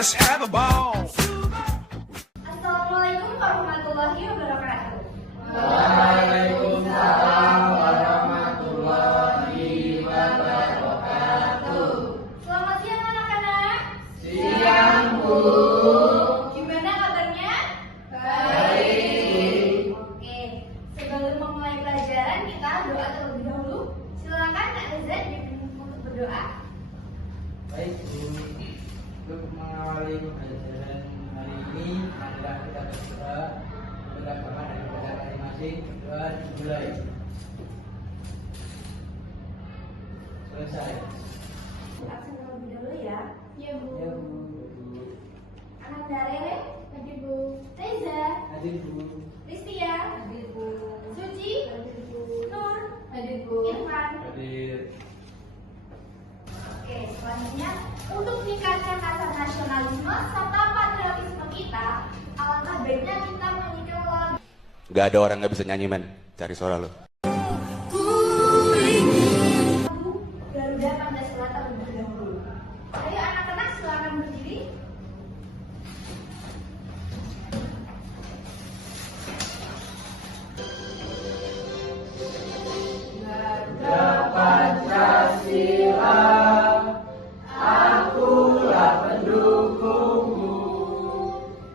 Let's have a ball. Assalamualaikum warahmatullahi wabarakatuh. Waalaikumsalam warahmatullahi wabarakatuh. Selamat siang anak-anak. Siang, Bu. Gimana kabarnya? Baik. Oke, sebelum memulai pelajaran kita doa terlebih dahulu. Silakan Kak Reza dipimpin untuk berdoa. Baik, Bu. Untuk mengawali pembelajaran hari ini adalah kita berdoa kepada Bapak dan kepada masing-masing. Berdoa dimulai. Selesai. Absen terlebih dahulu ya. Iya Bu. Ya, Bu. Anak Rere, hadir Bu. Reza, Hadir, Bu. Ristia, hadir Bu. Suci, hadir Bu. Nur, hadir Bu. Irfan. Hadir. Oke, selanjutnya untuk meningkatkan rasa nasionalisme serta patriotisme kita, alangkah baiknya kita menyanyikan lagu. Gak ada orang nggak bisa nyanyi, men. Cari suara lo. Garuda Pancasila terlebih dahulu. Ayo anak-anak silakan berdiri. Garuda Pancasila, akulah pendukungmu,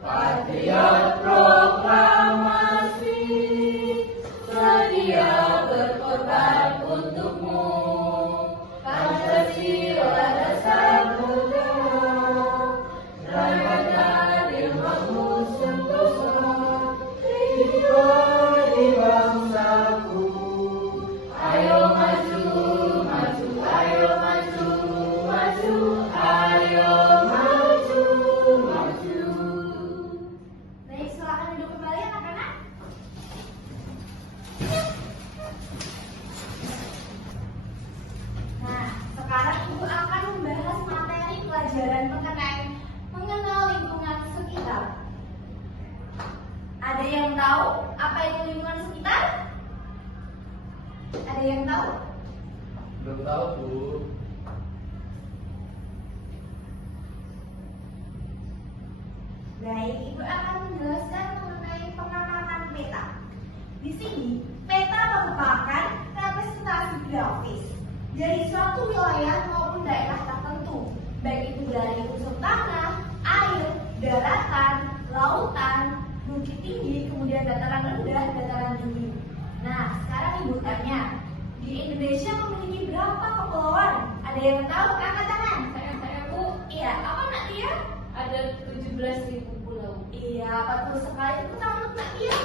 patriot proklamasi, sedia berkorban untukmu. Pancasila dasarmu, rakyatnya ilmumu sentosa, ridho di bangsaku. Ayo maju, maju, ayo maju, maju, ayo maju, maju. Baik, silakan duduk kembali anak-anak. Nah, sekarang Ibu akan membahas materi pelajaran mengenai mengenal lingkungan sekitar. Ada yang tahu apa itu lingkungan sekitar? Ada yang tahu? Belum tahu, Bu. Baik, Ibu akan menjelaskan mengenai pengamatan peta. Di sini, peta merupakan representasi grafis dari suatu wilayah maupun daerah tertentu, baik itu dari unsur tanah, air, daratan, lautan, bukit tinggi, kemudian dataran rendah, dataran tinggi. Nah, sekarang Ibu tanya, di Indonesia memiliki berapa kepulauan? Ada yang tahu? Angkat tangan. Saya Bu. Iya, apa Nak Tia? Ada 17.000 pulau. Iya, betul sekali. Tepuk tangan untuk Nak Tia.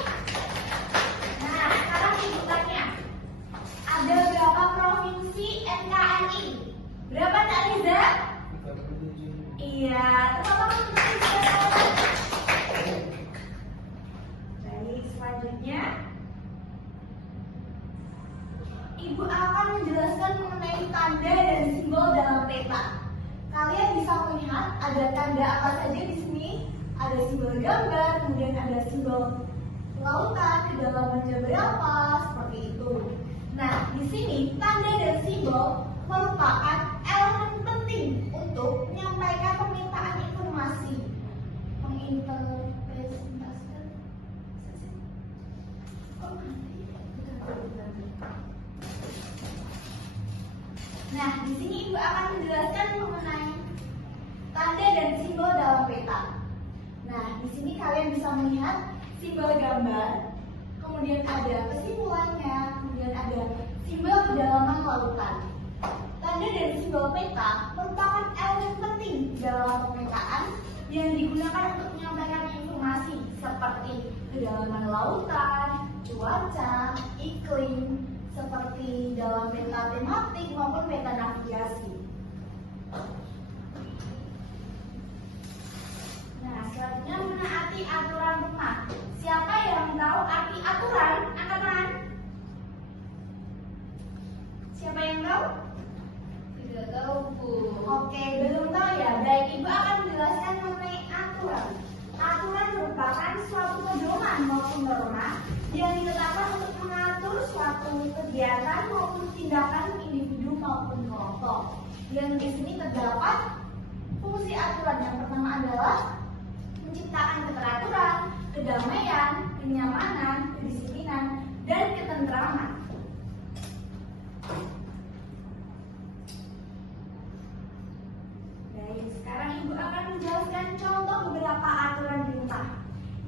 Nah, sekarang Ibu tanya, ada berapa provinsi NKRI? Berapa Nak Riza? 37. Iya, tepuk tangan untuk Riza. Baik, selanjutnya Ibu akan menjelaskan mengenai tanda dan simbol dalam peta. Kalian bisa melihat ada tanda apa saja di sini. Ada simbol gambar, kemudian ada simbol lautan, kedalamannya berapa, seperti itu. Nah, di sini tanda dan simbol merupakan elemen penting untuk menyampaikan permintaan informasi, menginterpretasikan. Nah, di sini Ibu akan menjelaskan mengenai tanda dan simbol dalam peta. Nah, di sini kalian bisa melihat simbol gambar, kemudian ada kesimpulannya, kemudian ada simbol kedalaman lautan. Tanda dan simbol peta merupakan elemen penting dalam pemetaan yang digunakan untuk menyampaikan informasi seperti kedalaman lautan, cuaca, iklim, seperti dalam peta tematik maupun peta navigasi. Nah, selanjutnya menaati aturan rumah. Siapa yang tahu arti aturan? Angkat tangan. Siapa yang tahu? Tidak tahu, Bu. Oke, belum tahu ya. Baik, Ibu akan menjelaskan mengenai aturan. Aturan merupakan suatu pedoman maupun norma yang ditetapkan untuk mengatur suatu kegiatan maupun tindakan individu maupun kelompok. Yang di sini terdapat Fungsi aturan yang pertama adalah menciptakan keteraturan, kedamaian, kenyamanan, kedisiplinan, dan ketentraman. Baik, sekarang Ibu akan menjelaskan contoh beberapa aturan di rumah.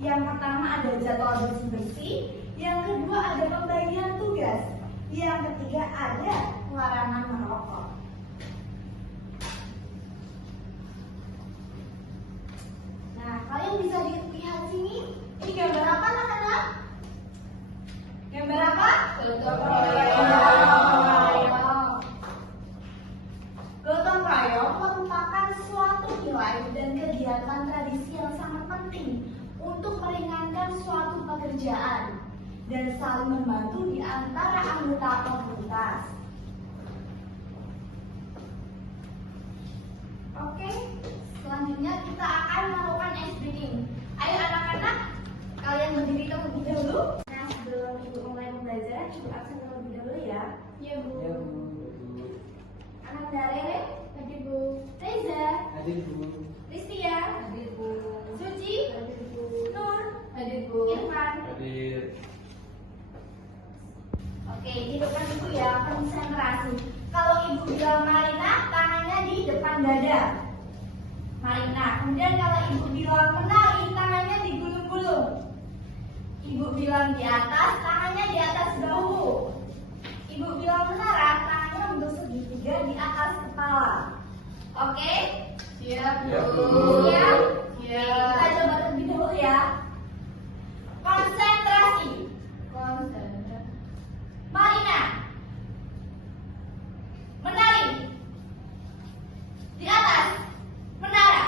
Yang pertama ada jadwal bersih-bersih, yang kedua ada pembagian tugas, yang ketiga ada larangan merokok. Nah, kalian bisa lihat sini. Ini gambar apa, anak-anak? Gambar apa? Gotong royong. Gotong royong merupakan suatu nilai dan kegiatan tradisi yang sangat penting untuk meringankan suatu pekerjaan dan saling membantu di antara anggota komunitas. Oke, selanjutnya kita akan melakukan ice breaking. Ayo anak-anak, kalian berdiri terlebih dahulu. Nah, sebelum Ibu mulai pembelajaran, Ibu absen terlebih dahulu ya. Ya, Bu. Ya Bu. Anak Rere, Hadir, Bu. Reza, Hadir Bu. Rizia, Hadir, Bu. Suci, Hadir, Bu. Nur, Hadir, Bu. Irfan. Hadir. Oke, hidupkan Ibu ya, konsentrasi. Kalau Ibu bilang Marina, tangannya di depan dada. Marina. Kemudian kalau Ibu bilang menari, tangannya digulung-gulung. Ibu bilang di atas, tangannya di atas bahu. Ibu bilang menara, tangannya untuk segitiga di atas kepala. Oke? Siap, Ya, Bu. Bu. Ya? Ya. Kita coba terlebih dahulu ya. Konsentrasi. Konsentrasi. Marina. Menari. Di atas. Menara.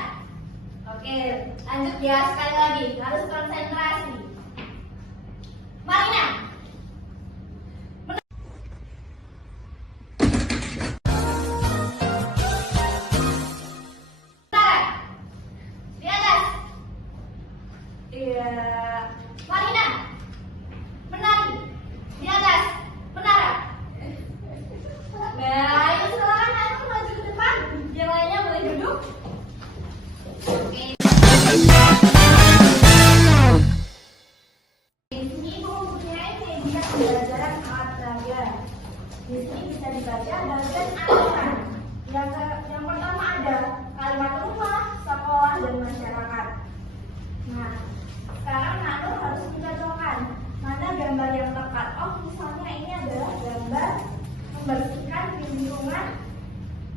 Oke, lanjut ya sekali lagi. Harus konsentrasi. Marina. Menara. Di atas. Iya. Marina. Menari. Di atas. Menara. Nah, itu silakan aku maju ke depan. Yang lainnya boleh duduk. Oke. Di sini Ibu mempunyai media pembelajaran alat peraga. Di sini bisa dibaca bagian aturan. Yang pertama ada kalimat rumah, sekolah, dan masyarakat. Nah, sekarang Nanur harus mencocokkan mana gambar yang tepat. Oh, misalnya ini adalah gambar membersihkan lingkungan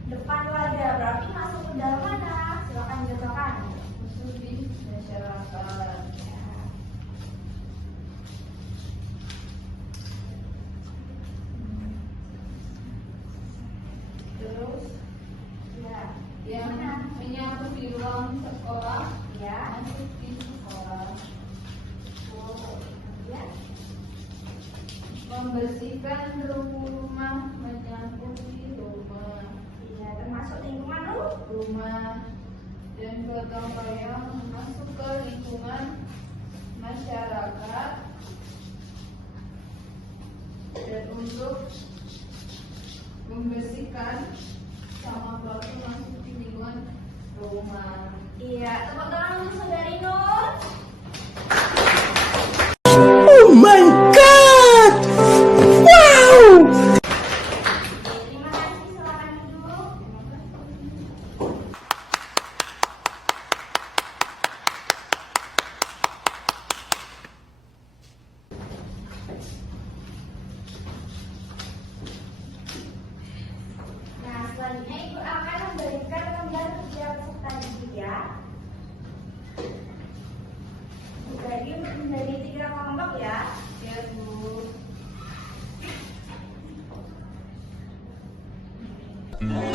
depan keluarga. Berarti masuk ke dalam mana? Silakan cocokkan. Masuk di masyarakat. Terus, ya, Yang menyambut di ruang sekolah. ya, Masuk di sekolah. ya, Membersihkan rumah. Menyambut di rumah. ya, termasuk lingkungan lu. Rumah. Dan gotong royong masuk ke lingkungan masyarakat. Dan untuk membersihkan sama pelaku masuk di lingkungan rumah. Iya, tepuk tangan untuk saudari Nur. Oh my god! Wow! Terima kasih, silakan duduk. Nah, selanjutnya Ibu akan memberikan gambar kerja peserta didik ya. Dibagi menjadi 3 kelompok ya. Ya, Bu.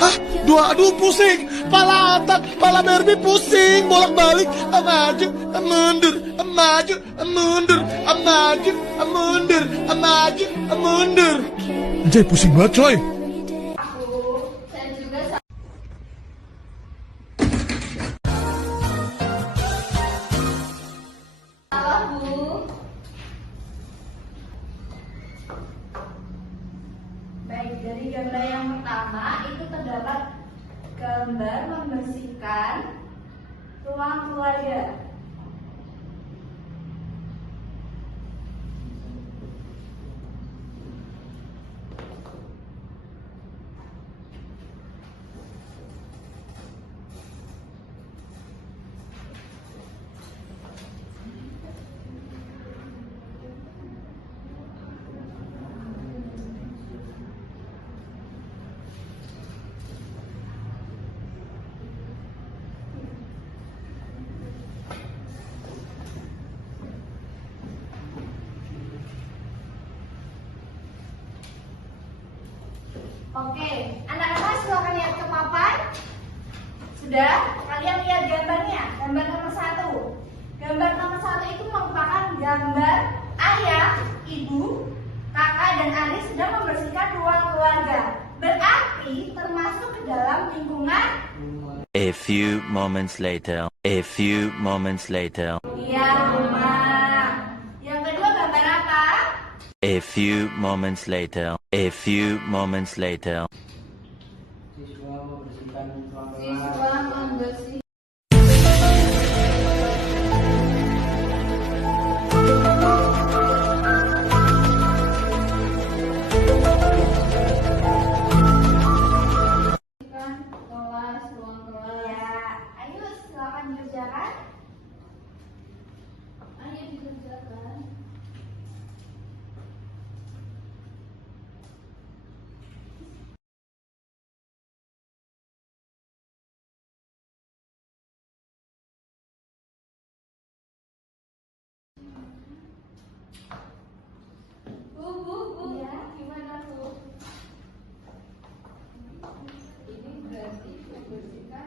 Hah? Aduh pusing. Pala otak, pala Barbie pusing. Bolak-balik. Maju, mundur. Maju, mundur. Maju, mundur. Maju, mundur. Anjay pusing banget coy. Saya juga salah, Bu. Baik, dari gambar yang pertama itu terdapat gambar gambar membersihkan ruang keluarga. Oke, anak-anak silakan lihat ke papan. Sudah? Kalian lihat gambarnya. Gambar nomor 1. Gambar nomor 1 itu merupakan gambar ayah, ibu, kakak, dan adik sedang membersihkan ruang keluarga. Berarti termasuk ke dalam lingkungan. A few moments later. Iya, rumah. Yang kedua gambar apa? A few moments later. Siswa membersihkan ruang kelas. Siswa membersihkan. Kelas, ruang kelas. Ya, ayo silakan dikerjakan. Ayo dikerjakan. Bu, Ya. gimana Bu? Ini berarti membersihkan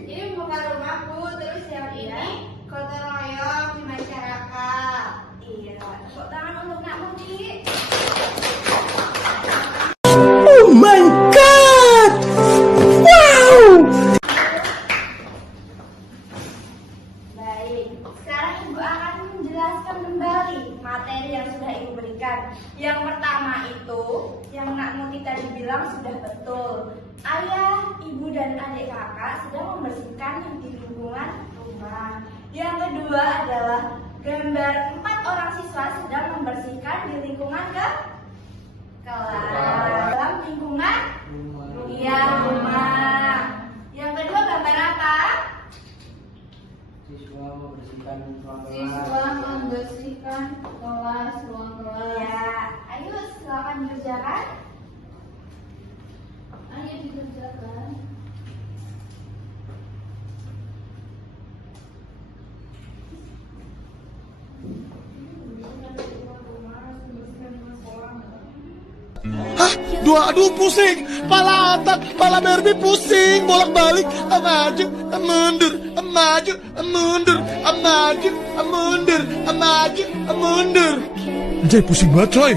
Ini bukan rumahku, terus yang ini gotong royong di masyarakat. Iya, tepuk tangan untuk Nak Muti. Oh my god! Wow! Baik, sekarang Ibu akan menjelaskan kembali materi yang sudah Ibu berikan. Yang pertama itu, yang Nak Muti tadi bilang sudah betul. Ayah, ibu, dan adik kakak sedang membersihkan di lingkungan rumah. Yang kedua adalah gambar 4 orang siswa sedang membersihkan di lingkungan kelas. Dalam lingkungan iya, rumah. Yang kedua gambar apa? Siswa membersihkan ruang kelas. Siswa membersihkan kelas, ruang kelas. Ya, ayo silakan dikerjakan. Ayo dikerjakan. Hah? Aduh pusing. Pala otak, pala Barbie pusing. Bolak-balik. Maju, mundur. Maju, mundur. Maju, mundur. Maju, mundur. Anjay, pusing banget coy.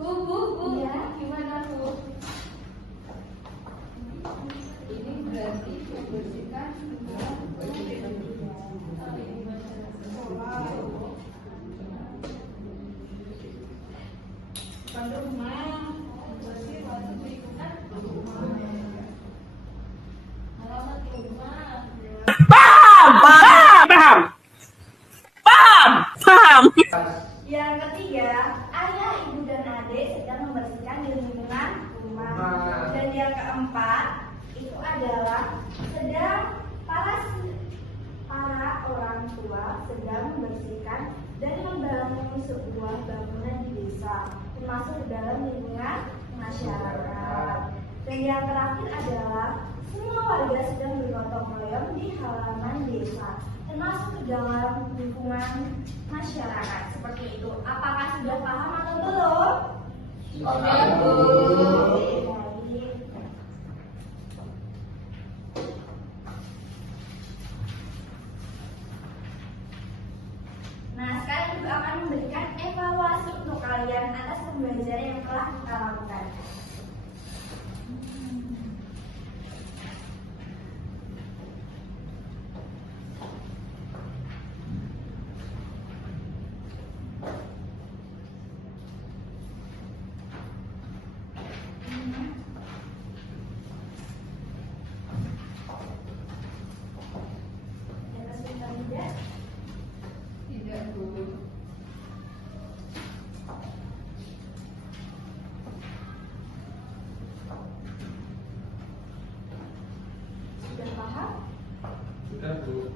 Bu, Ya. gimana Bu? Ini berarti membersihkan rumah, membersih waktu lingkungan rumah. Halaman rumah. Yang ketiga, ayah, ibu, dan adik sedang membersihkan di lingkungan rumah. Dan yang keempat, itu adalah sedang para orang tua sedang membersihkan dan membangun sebuah bangunan di desa, termasuk dalam lingkungan masyarakat. Dan yang terakhir adalah semua warga sedang bergotong royong di halaman desa, termasuk ke dalam lingkungan masyarakat. Seperti itu. Apakah sudah paham atau belum? Sudah, Bu. Sudah, Bu.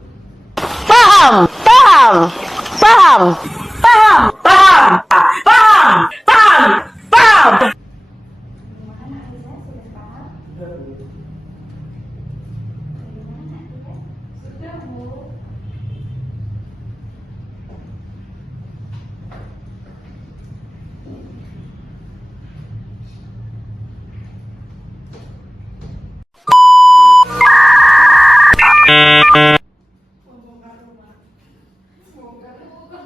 Gimana Nak Riza, sudah paham? Sudah, Bu. Gimana Nak Riza? Sudah, Bu. Membongkar rumah. Membongkar rumah.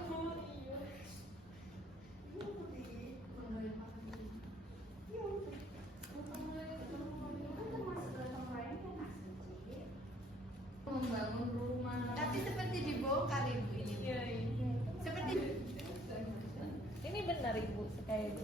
Iya. Membangun rumah. Tapi seperti dibongkar ibu ini. Iya, iya. Seperti Ini benar ibu kayak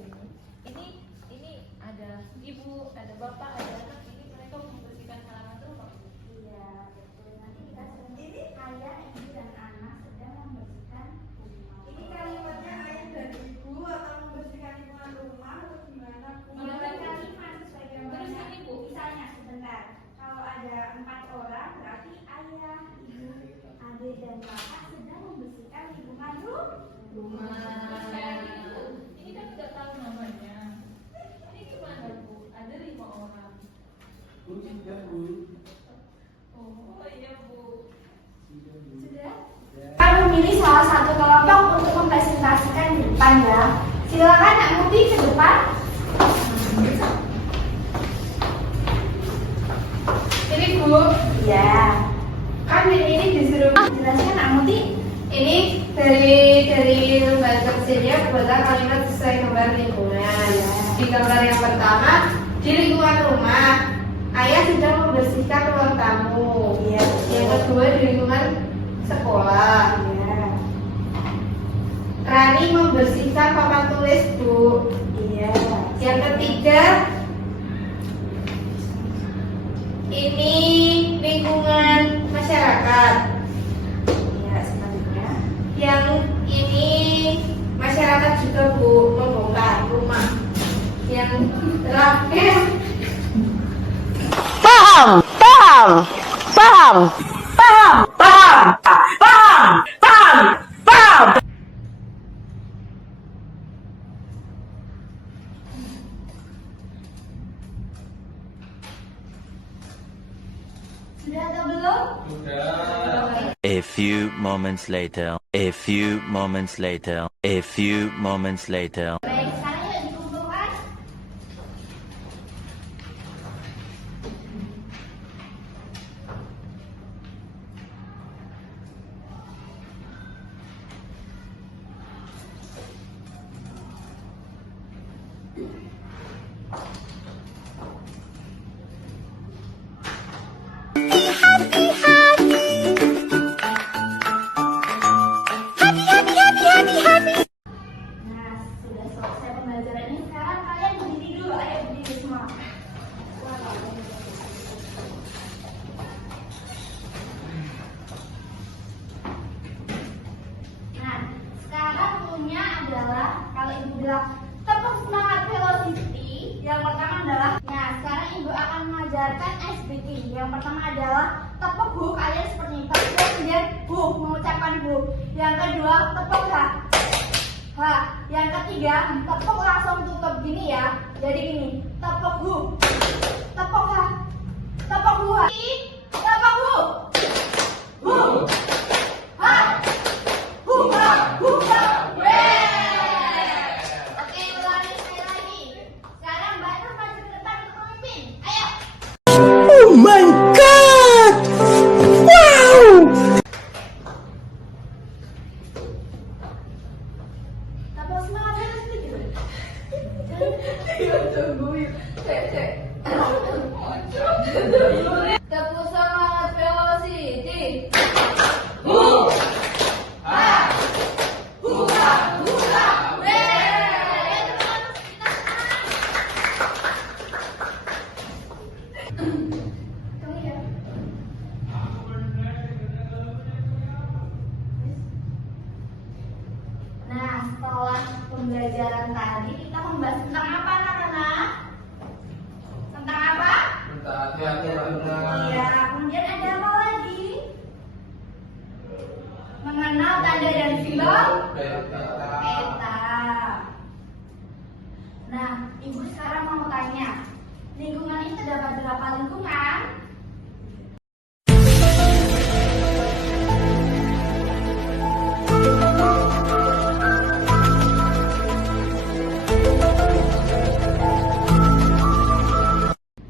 gini. Ini ada ibu, ada bapak, ada anak. Ini mereka membersihkan halaman rumah. Iya, betul. Nanti kita sendiri ayah, ibu, dan anak sedang membersihkan rumah. ini kalimatnya ayah dan ibu akan membersihkan lingkungan rumah atau gimana? Menurut kalimat sesuai gambarnya. Teruskan, Ibu. Misalnya sebentar, kalau ada 4 orang berarti ayah, ibu, adik, dan kakak sedang membersihkan lingkungan rumah. Ini kan tidak tahu namanya. Ini gimana bu? Ada 5 orang. Bu, sudah, Bu. Oh iya bu. Sudah, Bu. Sudah? Sudah. Kami memilih salah satu kelompok untuk mempresentasikan di depan ya. Silakan Nak Muti ke depan. Ini bu, Iya. kan ini disuruh Jelaskan Nak Muti. ini dari lembaga tersedia kepada kalimat sesuai gambar lingkungan. Di gambar yang pertama, di lingkungan rumah, ayah sedang membersihkan ruang tamu. Iya. Yang kedua di lingkungan sekolah. Iya. Rani membersihkan papan tulis bu. Iya. Yang ketiga, ini lingkungan masyarakat. Iya, selanjutnya. Yang ini masyarakat juga bu membongkar rumah. Yang terakhir Sudah atau belum? Sudah. A few moments later. A few moments later. A few moments later. Baik, sekarang yuk dikumpulkan. Nah, sudah selesai pembelajarannya. Sekarang kalian berdiri dulu. Ayo berdiri semua. Nah, sekarang punya adalah kalau ibu bilang tepuk semangat velocity. Yang pertama adalah, nah sekarang ibu akan mengajarkan ice breaking. Yang pertama adalah tepuk bu, kalian seperti ini. Tepuk kemudian bu, mengucapkan bu. Yang kedua tepuk ha. Ha. Yang ketiga tepuk langsung tutup gini ya. Jadi gini, tepuk bu, tepuk ha, tepuk bu ha. Tepuk bu, bu, ha, bu ha, bu ha. Oke, ulangi sekali lagi. Sekarang Mbak Nur maju ke depan untuk memimpin. Ayo. Tepuk semangat ya, sedikit. tepuk semangat velocity. Nah, setelah pembelajaran tadi kita membahas tentang apa anak-anak? Tentang apa? Hati-hati, Bunda. Iya, kemudian ada apa lagi? Peta. Nah, Ibu sekarang mau tanya, lingkungan ini terdapat berapa lingkungan?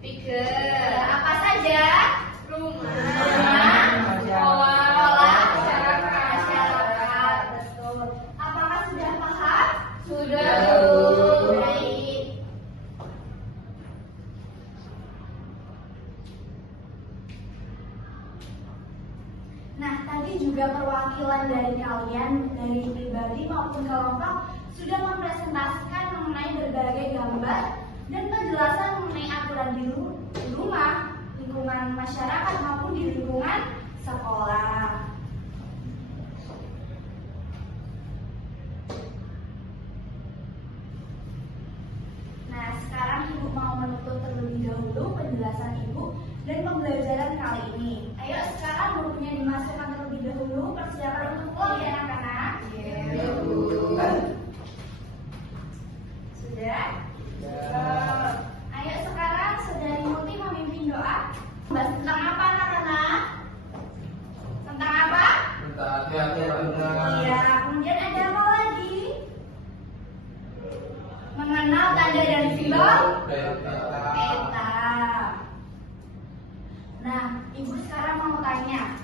Pikir. Apa saja? Rumah. Sekolah. Masyarakat. Betul. Apakah sudah paham? Sudah. Baik. Nah, tadi juga perwakilan dari kalian, dari pribadi maupun kelompok, sudah mempresentasikan mengenai berbagai gambar dan penjelasan mengenai aturan di rumah, lingkungan masyarakat maupun di lingkungan sekolah. Nah, sekarang Ibu mau menutup terlebih dahulu penjelasan Ibu dan pembelajaran kali ini. Ayo sekarang bukunya dimasukkan terlebih dahulu, persiapan untuk pulang ya anak-anak. Ya, Bu. Sudah? Ayo sekarang Saudari Muti memimpin doa. Bahas tentang apa anak-anak? Tentang apa? Iya, kemudian ada apa lagi? Mengenal tanda dan simbol peta. Nah, Ibu sekarang mau tanya,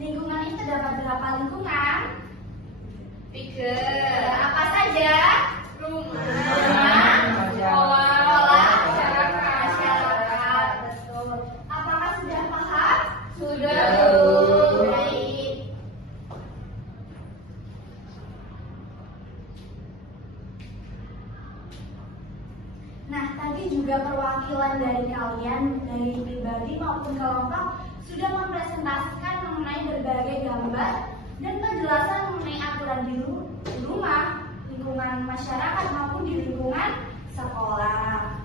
lingkungan ini terdapat berapa lingkungan? Pikir. Apa saja? Rumah. Sekolah, masyarakat. Betul. Apakah sudah paham? Sudah. Baik. Nah, tadi juga perwakilan dari kalian, dari pribadi maupun kelompok, sudah mempresentasikan mengenai berbagai gambar dan penjelasan mengenai aturan di rumah, lingkungan masyarakat maupun di lingkungan sekolah.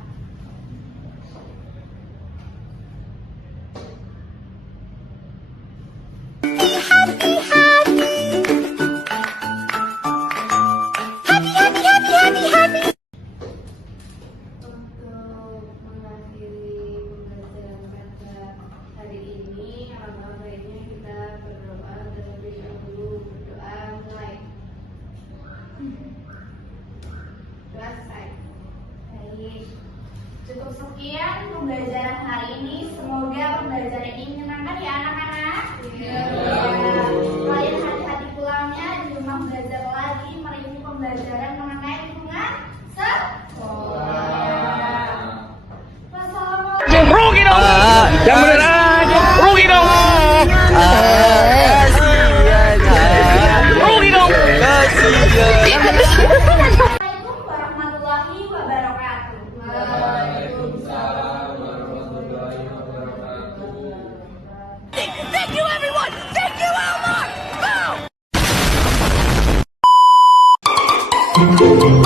Untuk mengakhiri pembelajaran pada hari ini, alangkah baiknya kita berdoa terlebih dahulu. Berdoa mulai. Selesai. Baik. Cukup sekian pembelajaran hari ini. Semoga pembelajaran ini menyenangkan ya anak-anak. Iya. Kalian hati-hati pulangnya di rumah belajar lagi merinci pembelajaran mengenai lingkungan sekolah. Wassalamualaikum. Rugi dong. Yang bener aja. Rugi dong. Rugi dong. Assalamualaikum warahmatullahi wabarakatuh. Waalaikumsalam warahmatullahi wabarakatuh. Thank you everyone. Thank you Elmar. Go.